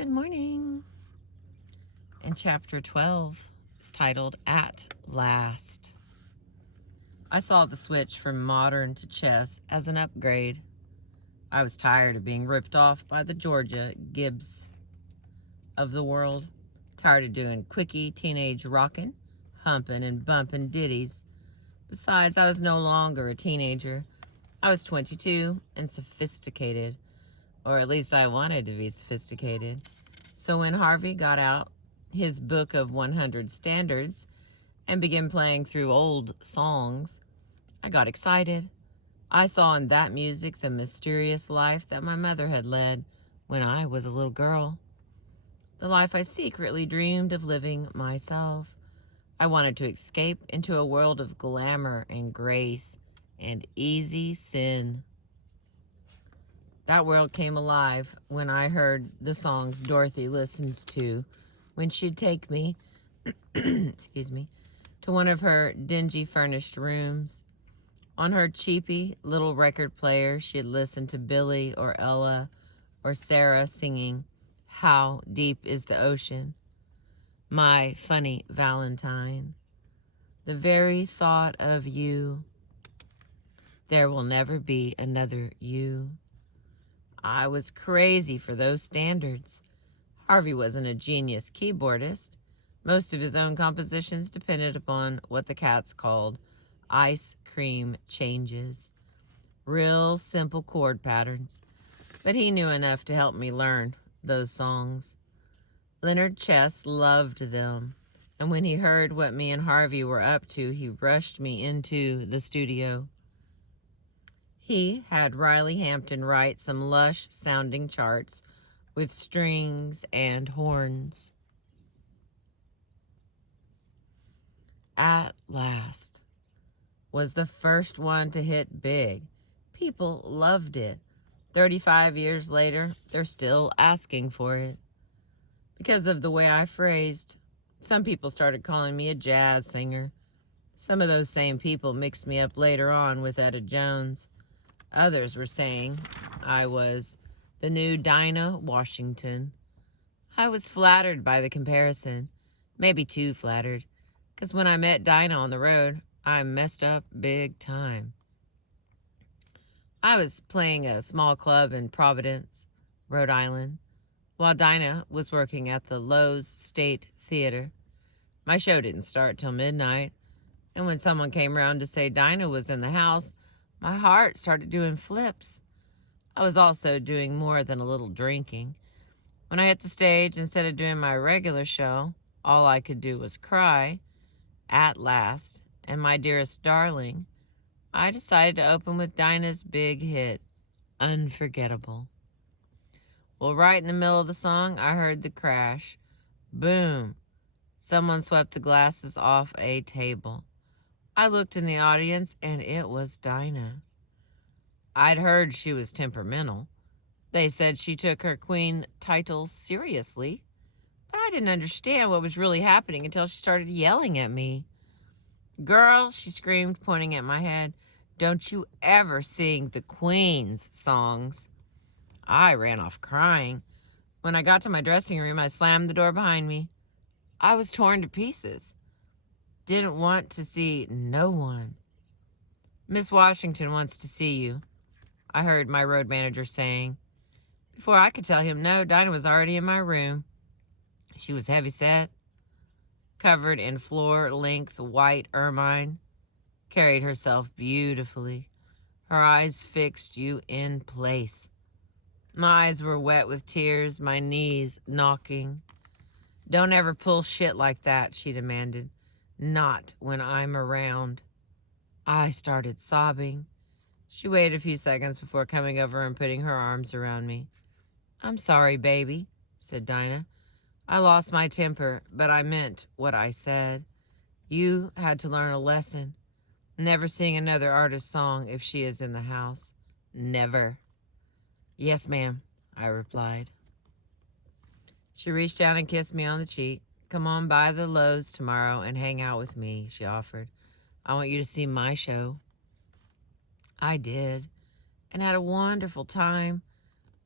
Good morning. And chapter 12 is titled At Last. I saw the switch from modern to chess as an upgrade. I was tired of being ripped off by the Georgia Gibbs of the world. Tired of doing quickie teenage rockin', humping and bumping ditties. Besides, I was no longer a teenager. I was 22 and sophisticated. Or at least I wanted to be sophisticated. So when Harvey got out his book of 100 standards and began playing through old songs, I got excited. I saw in that music the mysterious life that my mother had led when I was a little girl. The life I secretly dreamed of living myself. I wanted to escape into a world of glamour and grace and easy sin. That world came alive when I heard the songs Dorothy listened to when she'd take me, excuse me, to one of her dingy furnished rooms. On her cheapy little record player, she'd listen to Billy or Ella or Sarah singing How Deep is the Ocean, My Funny Valentine, the very thought of you. There will never be another you. I was crazy for those standards. Harvey wasn't a genius keyboardist. Most of his own compositions depended upon what the cats called ice cream changes. Real simple chord patterns. But he knew enough to help me learn those songs. Leonard Chess loved them. And when he heard what me and Harvey were up to, he rushed me into the studio. He had Riley Hampton write some lush-sounding charts with strings and horns. At Last was the first one to hit big. People loved it. 35 years later, they're still asking for it. Because of the way I phrased, some people started calling me a jazz singer. Some of those same people mixed me up later on with Etta Jones. Others were saying I was the new Dinah Washington. I was flattered by the comparison, maybe too flattered, because when I met Dinah on the road, I messed up big time. I was playing a small club in Providence, Rhode Island, while Dinah was working at the Lowe's State Theater. My show didn't start till midnight, and when someone came around to say Dinah was in the house, my heart started doing flips. I was also doing more than a little drinking. When I hit the stage, instead of doing my regular show, all I could do was cry, At Last, and My Dearest Darling. I decided to open with Dinah's big hit, Unforgettable. Well, right in the middle of the song, I heard the crash. Boom. Someone swept the glasses off a table. I looked in the audience, and it was Dinah. I'd heard she was temperamental. They said she took her queen title seriously, but I didn't understand what was really happening until she started yelling at me. Girl, she screamed, pointing at my head, don't you ever sing the Queen's songs. I ran off crying. When I got to my dressing room, I slammed the door behind me. I was torn to pieces. Didn't want to see no one. Miss Washington wants to see you, I heard my road manager saying. Before I could tell him no, Dinah was already in my room. She was heavy-set, covered in floor-length white ermine, carried herself beautifully, her eyes fixed you in place. My eyes were wet with tears, my knees knocking. Don't ever pull shit like that, she demanded. Not when I'm around. I started sobbing. She waited a few seconds before coming over and putting her arms around me. I'm sorry, baby, said Dinah. I lost my temper, but I meant what I said. You had to learn a lesson. Never sing another artist's song if she is in the house. Never. Yes, ma'am, I replied. She reached down and kissed me on the cheek. Come on by the Lowe's tomorrow and hang out with me, she offered. I want you to see my show. I did, and had a wonderful time.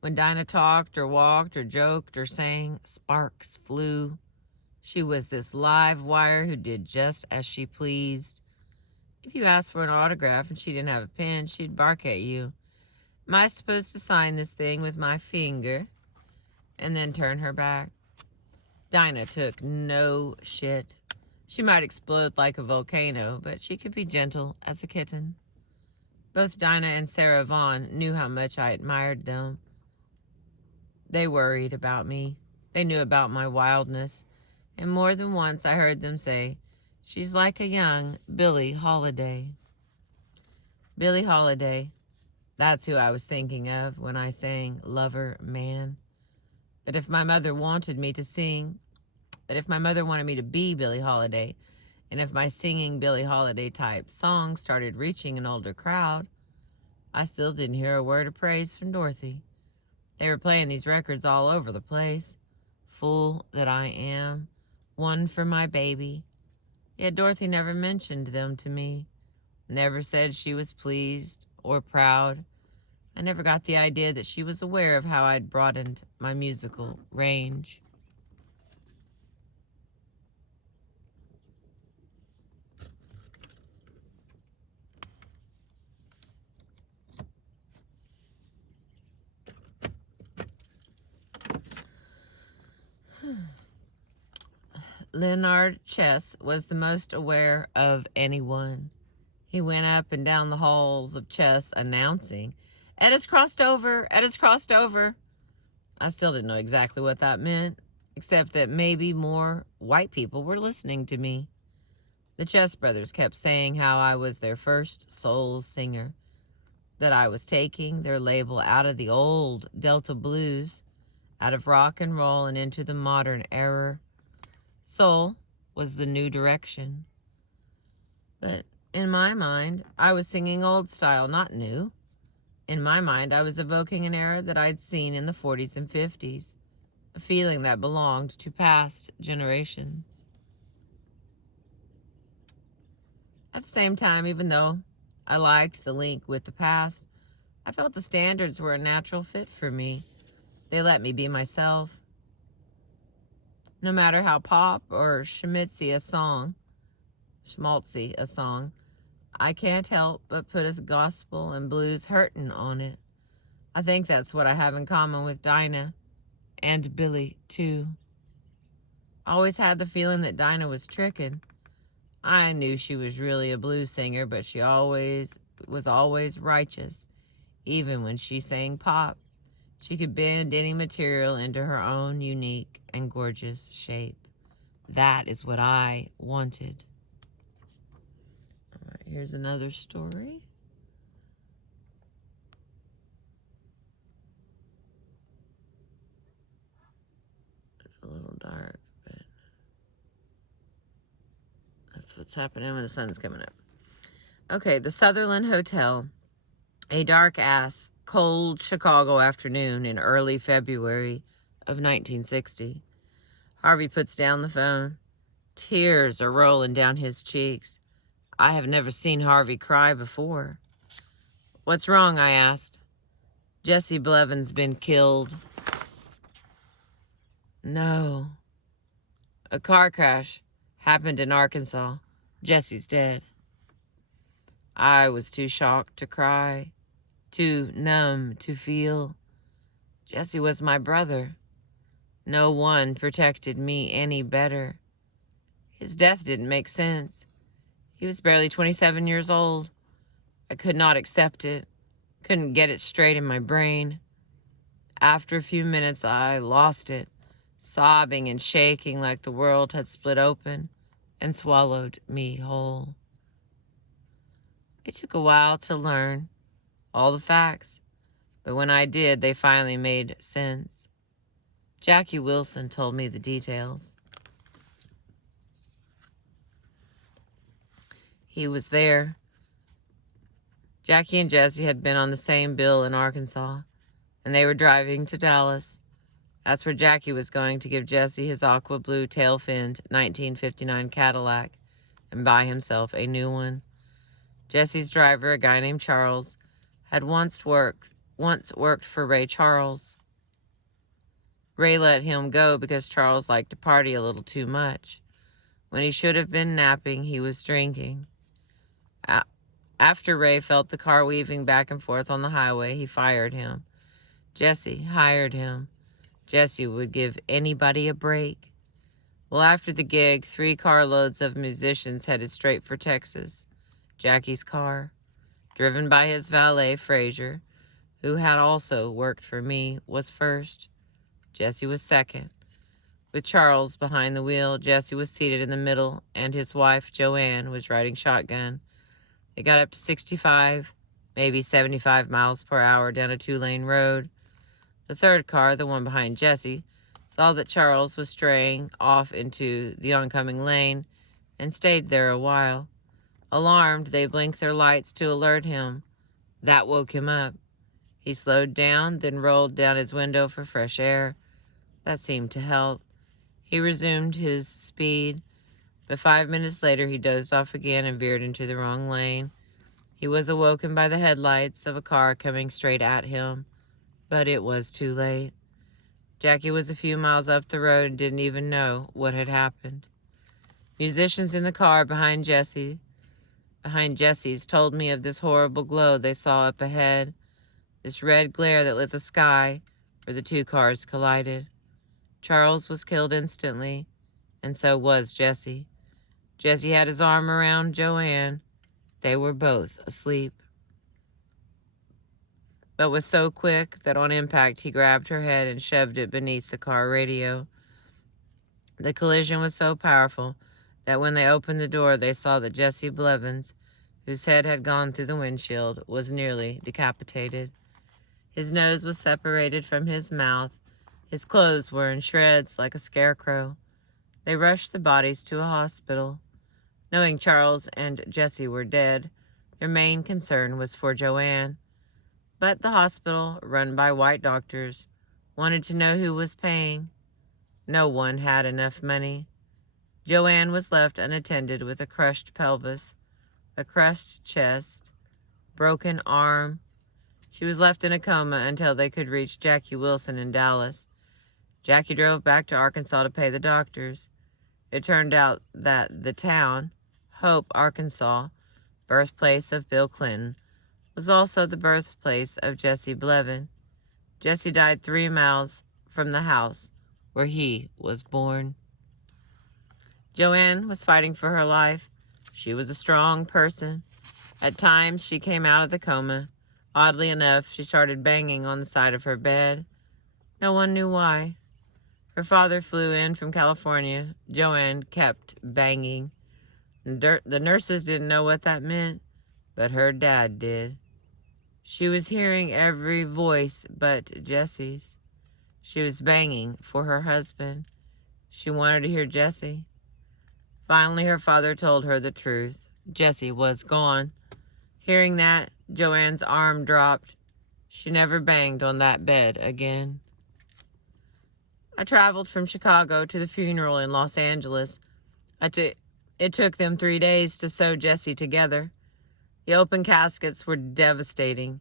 When Dinah talked or walked or joked or sang, sparks flew. She was this live wire who did just as she pleased. If you asked for an autograph and she didn't have a pen, she'd bark at you. Am I supposed to sign this thing with my finger? And then turn her back. Dinah took no shit. She might explode like a volcano, but she could be gentle as a kitten. Both Dinah and Sarah Vaughn knew how much I admired them. They worried about me. They knew about my wildness. And more than once I heard them say, "She's like a young Billie Holiday." Billie Holiday, that's who I was thinking of when I sang Lover Man. But if my mother wanted me to be Billie Holiday, and if my singing Billie Holiday type songs started reaching an older crowd, I still didn't hear a word of praise from Dorothy. They were playing these records all over the place. Fool that I am. One for my baby. Yet Dorothy never mentioned them to me. Never said she was pleased or proud. I never got the idea that she was aware of how I'd broadened my musical range. Leonard Chess was the most aware of anyone. He went up and down the halls of Chess announcing, "Etta's crossed over! Etta's crossed over!" I still didn't know exactly what that meant, except that maybe more white people were listening to me. The Chess brothers kept saying how I was their first soul singer, that I was taking their label out of the old Delta blues, out of rock and roll and into the modern era. Soul was the new direction. But in my mind, I was singing old style, not new. In my mind, I was evoking an era that I'd seen in the 40s and 50s, a feeling that belonged to past generations. At the same time, even though I liked the link with the past, I felt the standards were a natural fit for me. They let me be myself. No matter how pop or schmaltzy a song, I can't help but put a gospel and blues hurtin' on it. I think that's what I have in common with Dinah, and Billie, too. I always had the feeling that Dinah was tricking. I knew she was really a blues singer, but she was always righteous, even when she sang pop. She could bend any material into her own unique and gorgeous shape. That is what I wanted. All right, here's another story. It's a little dark, but that's what's happening when the sun's coming up. Okay, the Sutherland Hotel. A dark-ass, cold Chicago afternoon in early February of 1960. Harvey puts down the phone. Tears are rolling down his cheeks. I have never seen Harvey cry before. "What's wrong?" I asked. "Jesse Blevins been killed." No. "A car crash happened in Arkansas. Jesse's dead." I was too shocked to cry, too numb to feel. Jesse was my brother. No one protected me any better. His death didn't make sense. He was barely 27 years old. I could not accept it. Couldn't get it straight in my brain. After a few minutes, I lost it, sobbing and shaking like the world had split open and swallowed me whole. It took a while to learn all the facts, but when I did, they finally made sense. Jackie Wilson told me the details. He was there. Jackie and Jesse had been on the same bill in Arkansas, and they were driving to Dallas. That's where Jackie was going to give Jesse his aqua blue tail-finned 1959 Cadillac and buy himself a new one. Jesse's driver, a guy named Charles, had once worked once worked for Ray Charles. Ray let him go because Charles liked to party a little too much. When he should have been napping, he was drinking. After Ray felt the car weaving back and forth on the highway, he fired him. Jesse hired him. Jesse would give anybody a break. Well, after the gig, 3 carloads of musicians headed straight for Texas. Jackie's car, driven by his valet, Frazier, who had also worked for me, was first. Jesse was second. With Charles behind the wheel, Jesse was seated in the middle, and his wife, Joanne, was riding shotgun. They got up to 65, maybe 75 miles per hour down a 2-lane road. The third car, the one behind Jesse, saw that Charles was straying off into the oncoming lane and stayed there a while. Alarmed, they blinked their lights to alert him. That woke him up. He slowed down, then rolled down his window for fresh air. That seemed to help. He resumed his speed, but 5 minutes later he dozed off again and veered into the wrong lane. He was awoken by the headlights of a car coming straight at him, but it was too late. Jackie was a few miles up the road and didn't even know what had happened. Musicians in the car behind Jesse's told me of this horrible glow they saw up ahead, this red glare that lit the sky where the 2 cars collided. Charles was killed instantly, and so was Jesse. Jesse had his arm around Joanne. They were both asleep, but was so quick that on impact he grabbed her head and shoved it beneath the car radio. The collision was so powerful that when they opened the door, they saw that Jesse Blevins, whose head had gone through the windshield, was nearly decapitated. His nose was separated from his mouth. His clothes were in shreds like a scarecrow. They rushed the bodies to a hospital. Knowing Charles and Jesse were dead, their main concern was for Joanne. But the hospital, run by white doctors, wanted to know who was paying. No one had enough money. Joanne was left unattended with a crushed pelvis, a crushed chest, broken arm. She was left in a coma until they could reach Jackie Wilson in Dallas. Jackie drove back to Arkansas to pay the doctors. It turned out that the town, Hope, Arkansas, birthplace of Bill Clinton, was also the birthplace of Jesse Blevin. Jesse died 3 miles from the house where he was born. Joanne was fighting for her life. She was a strong person. At times, she came out of the coma. Oddly enough, she started banging on the side of her bed. No one knew why. Her father flew in from California. Joanne kept banging. The nurses didn't know what that meant, but her dad did. She was hearing every voice but Jesse's. She was banging for her husband. She wanted to hear Jesse. Finally, her father told her the truth. Jesse was gone. Hearing that, Joanne's arm dropped. She never banged on that bed again. I traveled from Chicago to the funeral in Los Angeles. It took them 3 days to sew Jesse together. The open caskets were devastating.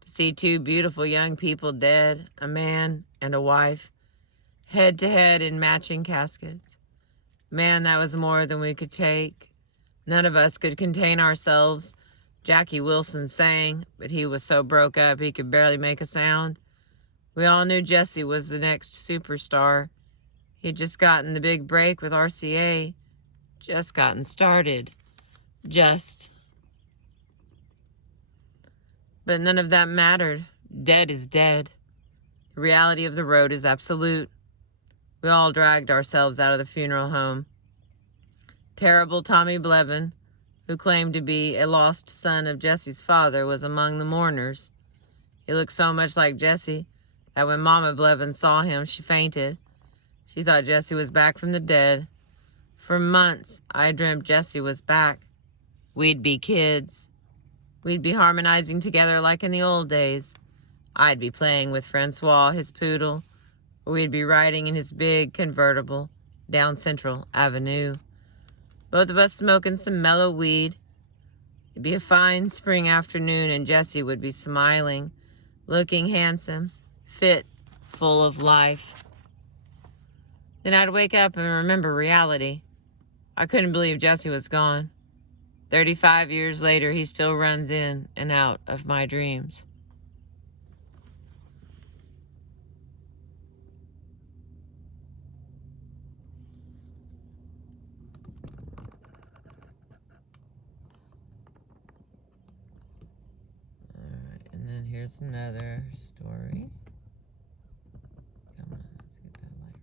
To see 2 beautiful young people dead, a man and a wife, head to head in matching caskets. Man, that was more than we could take. None of us could contain ourselves. Jackie Wilson sang, but he was so broke up he could barely make a sound. We all knew Jesse was the next superstar. He'd just gotten the big break with RCA. Just gotten started. But none of that mattered. Dead is dead. The reality of the road is absolute. We all dragged ourselves out of the funeral home. Terrible Tommy Blevin, who claimed to be a lost son of Jesse's father, was among the mourners. He looked so much like Jesse that when Mama Blevin saw him, she fainted. She thought Jesse was back from the dead. For months, I dreamt Jesse was back. We'd be kids. We'd be harmonizing together like in the old days. I'd be playing with Francois, his poodle, or we'd be riding in his big convertible down Central Avenue. Both of us smoking some mellow weed. It'd be a fine spring afternoon and Jesse would be smiling, looking handsome, fit, full of life. Then I'd wake up and remember reality. I couldn't believe Jesse was gone. 35 years later, he still runs in and out of my dreams. Alright, and then here's another story. Come on, let's get that light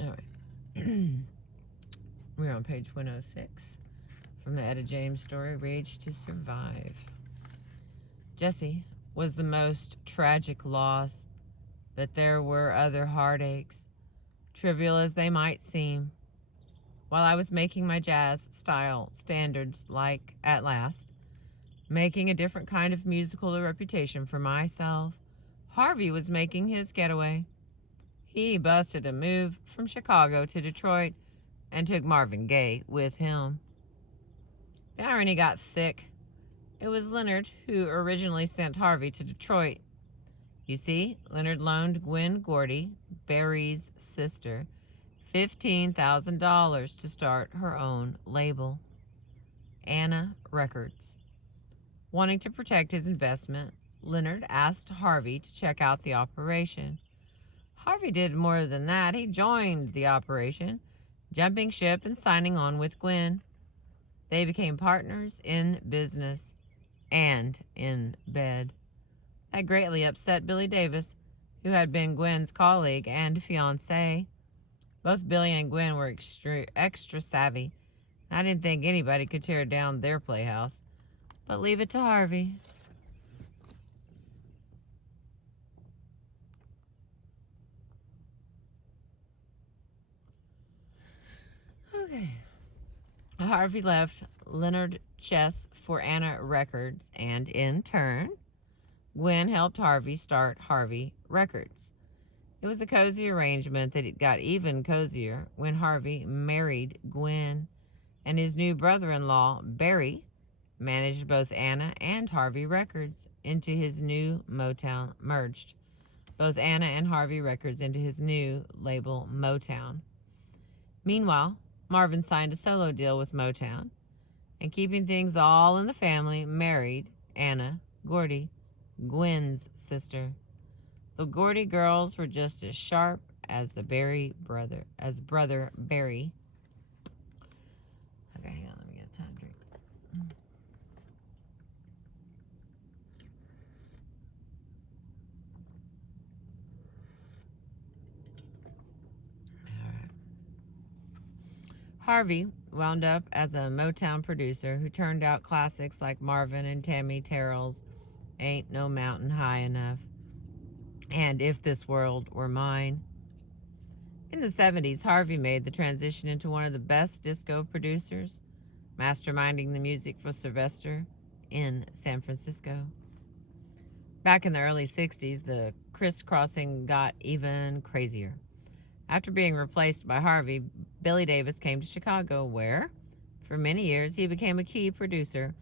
right. Alright. We're on page 106 from the Etta James story, Rage to Survive. Jesse was the most tragic loss, but there were other heartaches, trivial as they might seem. While I was making my jazz style standards like At Last, making a different kind of musical reputation for myself, Harvey was making his getaway. He busted a move from Chicago to Detroit and took Marvin Gaye with him. The irony got thick. It was Leonard who originally sent Harvey to Detroit. You see, Leonard loaned Gwen Gordy, Barry's sister, $15,000 to start her own label, Anna Records. Wanting to protect his investment, Leonard asked Harvey to check out the operation. Harvey did more than that. He joined the operation, jumping ship and signing on with Gwen. They became partners in business and in bed. That greatly upset Billy Davis, who had been Gwen's colleague and fiancé. Both Billy and Gwen were extra savvy. I didn't think anybody could tear down their playhouse, but leave it to Harvey. Okay. Harvey left Leonard Chess for Anna Records, and in turn, Gwen helped Harvey start Harvey Records. It was a cozy arrangement that it got even cozier when Harvey married Gwen, and his new brother-in-law, Barry, managed both Anna and Harvey Records into his new Motown, merged both Anna and Harvey Records into his new label, Motown. Meanwhile, Marvin signed a solo deal with Motown, and keeping things all in the family, married Anna Gordy, Gwen's sister. The Gordy girls were just as sharp as brother Barry. Okay, hang on, let me get a time drink. Harvey wound up as a Motown producer who turned out classics like Marvin and Tammy Terrell's Ain't No Mountain High Enough and If This World Were Mine. In the 70s, Harvey made the transition into one of the best disco producers, masterminding the music for Sylvester in San Francisco. Back in the early 60s, the crisscrossing got even crazier. After being replaced by Harvey, Billy Davis came to Chicago, where, for many years, he became a key producer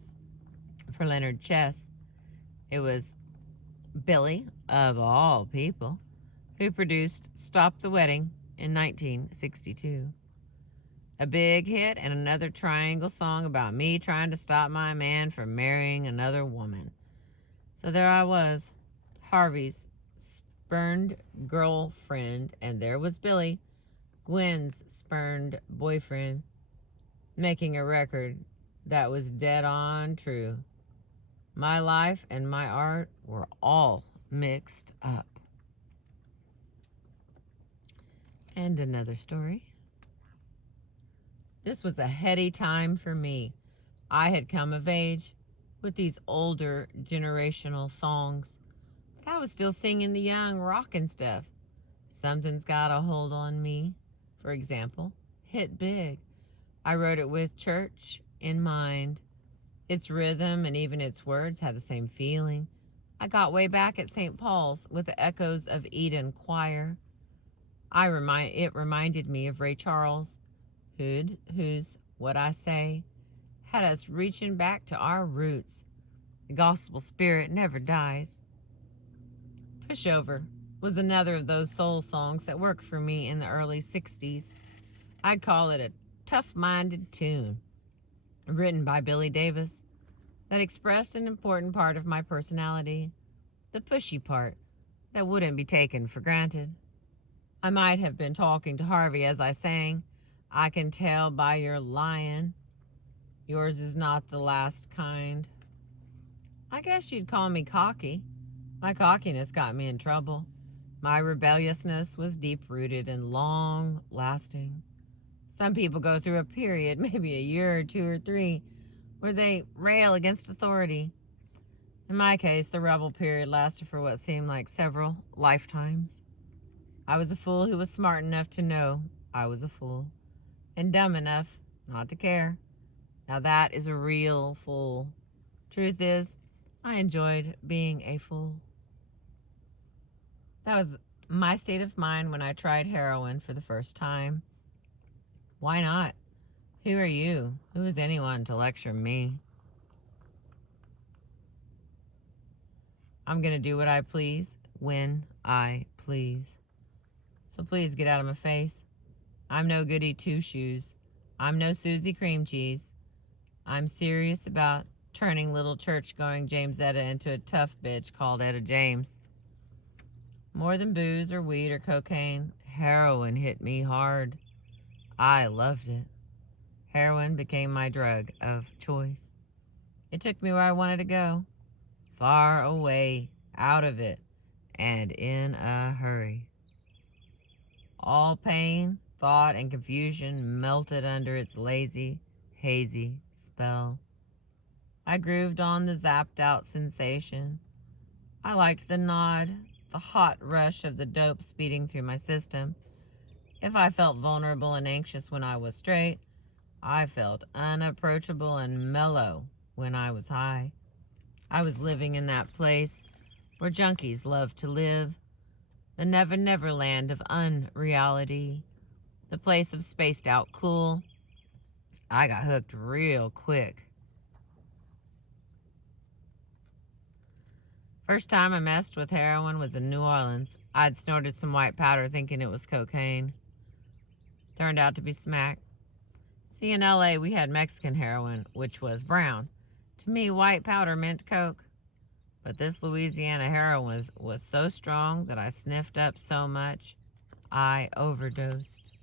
for Leonard Chess. It was Billy, of all people, who produced Stop the Wedding in 1962. A big hit and another triangle song about me trying to stop my man from marrying another woman. So there I was, Harvey's spurned girlfriend, and there was Billy, Gwen's spurned boyfriend, making a record that was dead on true. My life and my art were all mixed up. And another story. This was a heady time for me. I had come of age with these older generational songs, but I was still singing the young rockin' stuff. Something's Got a Hold on Me, for example, hit big. I wrote it with church in mind. Its rhythm and even its words had the same feeling. I got way back at St. Paul's with the echoes of Eden Choir. It reminded me of Ray Charles, whose What I Say had us reaching back to our roots. The gospel spirit never dies. Pushover was another of those soul songs that worked for me in the early 60s. I'd call it a tough-minded tune, written by Billy Davis, that expressed an important part of my personality, the pushy part that wouldn't be taken for granted. I might have been talking to Harvey as I sang, "I can tell by your lying, yours is not the last kind." I guess you'd call me cocky. My cockiness got me in trouble. My rebelliousness was deep-rooted and long-lasting. Some people go through a period, maybe a year or 2 or 3, where they rail against authority. In my case, the rebel period lasted for what seemed like several lifetimes. I was a fool who was smart enough to know I was a fool, and dumb enough not to care. Now that is a real fool. Truth is, I enjoyed being a fool. That was my state of mind when I tried heroin for the first time. Why not? Who are you? Who is anyone to lecture me? I'm going to do what I please when I please. So please get out of my face. I'm no goody two-shoes. I'm no Susie Cream Cheese. I'm serious about turning little church-going James Etta into a tough bitch called Etta James. More than booze or weed or cocaine, heroin hit me hard. I loved it. Heroin became my drug of choice. It took me where I wanted to go. Far away, out of it, and in a hurry. All pain, thought, and confusion melted under its lazy, hazy spell. I grooved on the zapped-out sensation. I liked the nod, the hot rush of the dope speeding through my system. If I felt vulnerable and anxious when I was straight, I felt unapproachable and mellow when I was high. I was living in that place where junkies love to live, the never land of unreality, the place of spaced out cool. I got hooked real quick. First time I messed with heroin was in New Orleans. I'd snorted some white powder thinking it was cocaine. Turned out to be smack. See, in LA we had Mexican heroin, which was brown. To me, white powder meant coke. But this Louisiana heroin was so strong that I sniffed up so much, I overdosed.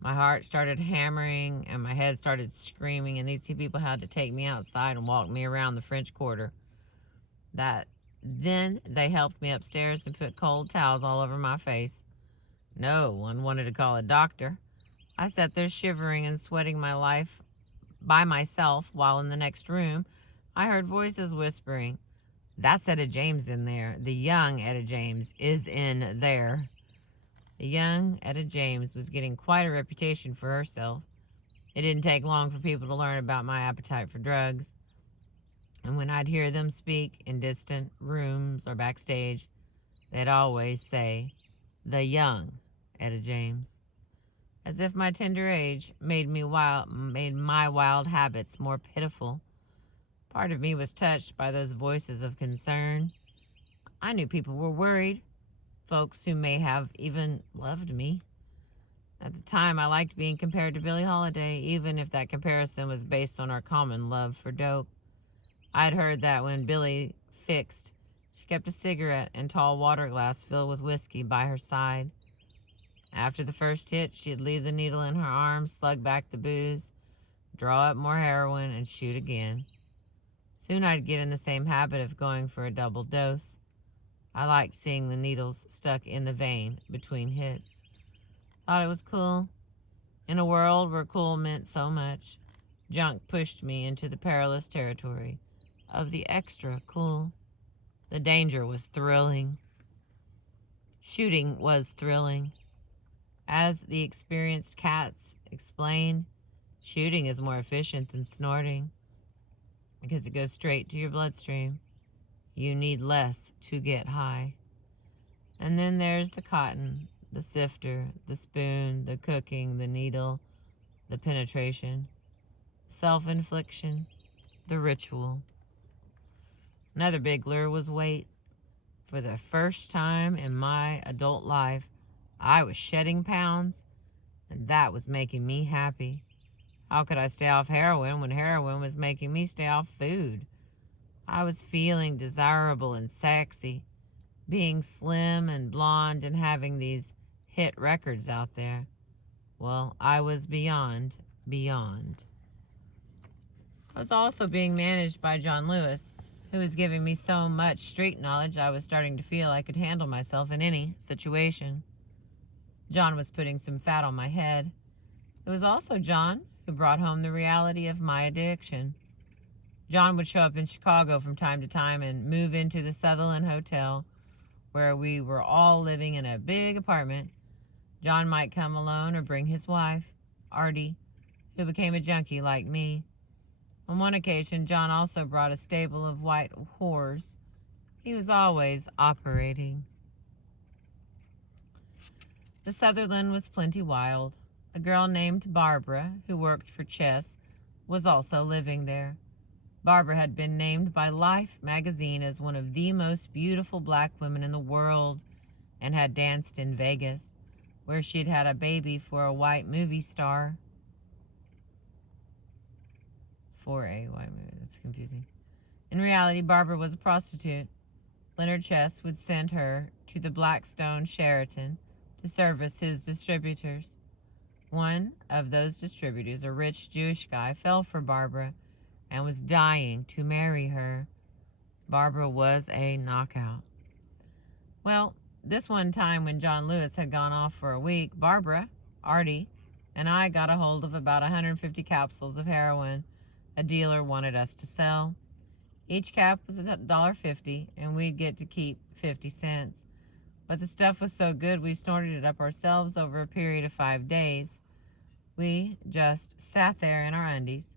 My heart started hammering and my head started screaming, and these two people had to take me outside and walk me around the French Quarter. Then they helped me upstairs and put cold towels all over my face. No one wanted to call a doctor. I sat there shivering and sweating my life by myself, while in the next room I heard voices whispering, "That's Etta James in there. The young Etta James is in there." The young Etta James was getting quite a reputation for herself. It didn't take long for people to learn about my appetite for drugs. And when I'd hear them speak in distant rooms or backstage, they'd always say, "The young Etta James," as if my tender age made my wild habits more pitiful. Part of me was touched by those voices of concern. I knew people were worried, folks who may have even loved me. At the time, I liked being compared to Billie Holiday, even if that comparison was based on our common love for dope. I'd heard that when Billie fixed, she kept a cigarette and tall water glass filled with whiskey by her side. After the first hit, she'd leave the needle in her arm, slug back the booze, draw up more heroin, and shoot again. Soon I'd get in the same habit of going for a double dose. I liked seeing the needles stuck in the vein between hits. Thought it was cool. In a world where cool meant so much, junk pushed me into the perilous territory of the extra cool. The danger was thrilling. Shooting was thrilling. As the experienced cats explained, shooting is more efficient than snorting because it goes straight to your bloodstream. You need less to get high. And then there's the cotton, the sifter, the spoon, the cooking, the needle, the penetration, self-infliction, the ritual. Another big lure was weight. For the first time in my adult life, I was shedding pounds, and that was making me happy. How could I stay off heroin when heroin was making me stay off food? I was feeling desirable and sexy, being slim and blonde and having these hit records out there. Well, I was beyond. I was also being managed by John Lewis, who was giving me so much street knowledge I was starting to feel I could handle myself in any situation. John was putting some fat on my head. It was also John who brought home the reality of my addiction. John would show up in Chicago from time to time and move into the Sutherland Hotel, where we were all living in a big apartment. John might come alone or bring his wife, Artie, who became a junkie like me. On one occasion, John also brought a stable of white whores. He was always operating. The Sutherland was plenty wild. A girl named Barbara, who worked for Chess, was also living there. Barbara had been named by Life magazine as one of the most beautiful black women in the world and had danced in Vegas, where she'd had a baby for a white movie star. That's confusing. In reality, Barbara was a prostitute. Leonard Chess would send her to the Blackstone Sheraton to service his distributors. One of those distributors, a rich Jewish guy, fell for Barbara and was dying to marry her. Barbara was a knockout. Well, this one time when John Lewis had gone off for a week, Barbara, Artie, and I got a hold of about 150 capsules of heroin a dealer wanted us to sell. Each cap was $1.50, and we'd get to keep 50 cents. But the stuff was so good we snorted it up ourselves over a period of 5 days. We just sat there in our undies,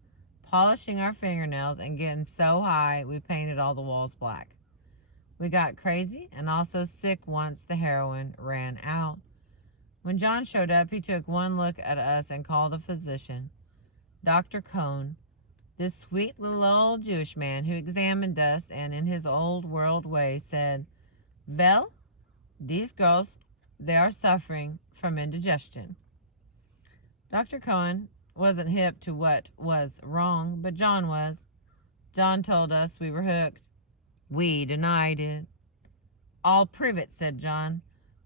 polishing our fingernails and getting so high we painted all the walls black. We got crazy and also sick once the heroin ran out. When John showed up, he took one look at us and called a physician, Dr. Cohn, this sweet little old Jewish man who examined us and in his old world way said, "Well, these girls, they are suffering from indigestion." Dr. Cohen wasn't hip to what was wrong, but John was. John told us we were hooked. We denied it. "I'll prove it," said John.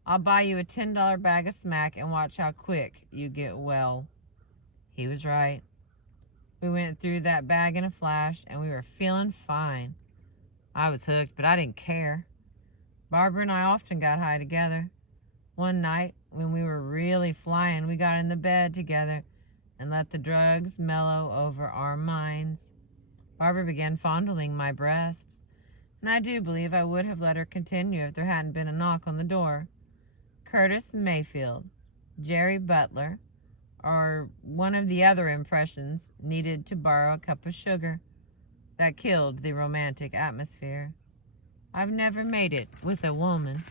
"I'll buy you a $10 bag of smack and watch how quick you get well." He was right. We went through that bag in a flash, and we were feeling fine. I was hooked, but I didn't care. Barbara and I often got high together. One night, when we were really flying, we got in the bed together and let the drugs mellow over our minds. Barbara began fondling my breasts, and I do believe I would have let her continue if there hadn't been a knock on the door. Curtis Mayfield, Jerry Butler, or one of the other impressions needed to borrow a cup of sugar. That killed the romantic atmosphere. I've never made it with a woman.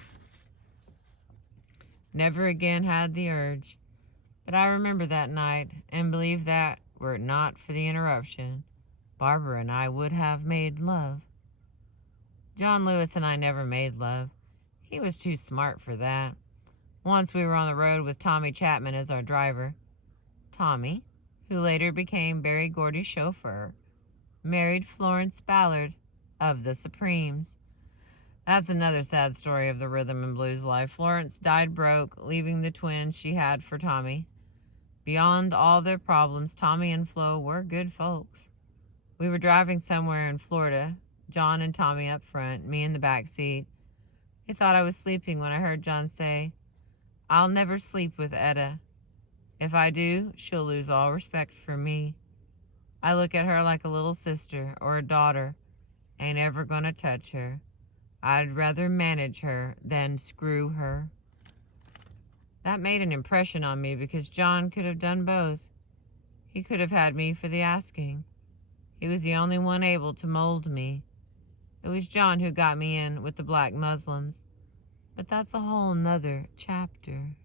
Never again had the urge. But I remember that night and believe that, were it not for the interruption, Barbara and I would have made love. John Lewis and I never made love. He was too smart for that. Once we were on the road with Tommy Chapman as our driver. Tommy, who later became Barry Gordy's chauffeur, married Florence Ballard of the Supremes. That's another sad story of the rhythm and blues life. Florence died broke, leaving the twins she had for Tommy. Beyond all their problems, Tommy and Flo were good folks. We were driving somewhere in Florida, John and Tommy up front, me in the back seat. They thought I was sleeping when I heard John say, "I'll never sleep with Etta. If I do, she'll lose all respect for me. I look at her like a little sister or a daughter. Ain't ever gonna touch her. I'd rather manage her than screw her." That made an impression on me because John could have done both. He could have had me for the asking. He was the only one able to mold me. It was John who got me in with the black Muslims. But that's a whole nother chapter.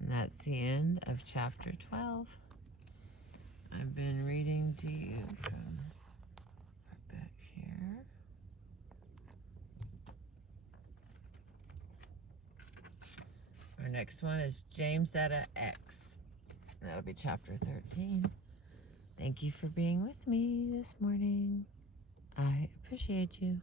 And that's the end of chapter 12. I've been reading to you from back here. Our next one is James Etta X. That'll be chapter 13. Thank you for being with me this morning. I appreciate you.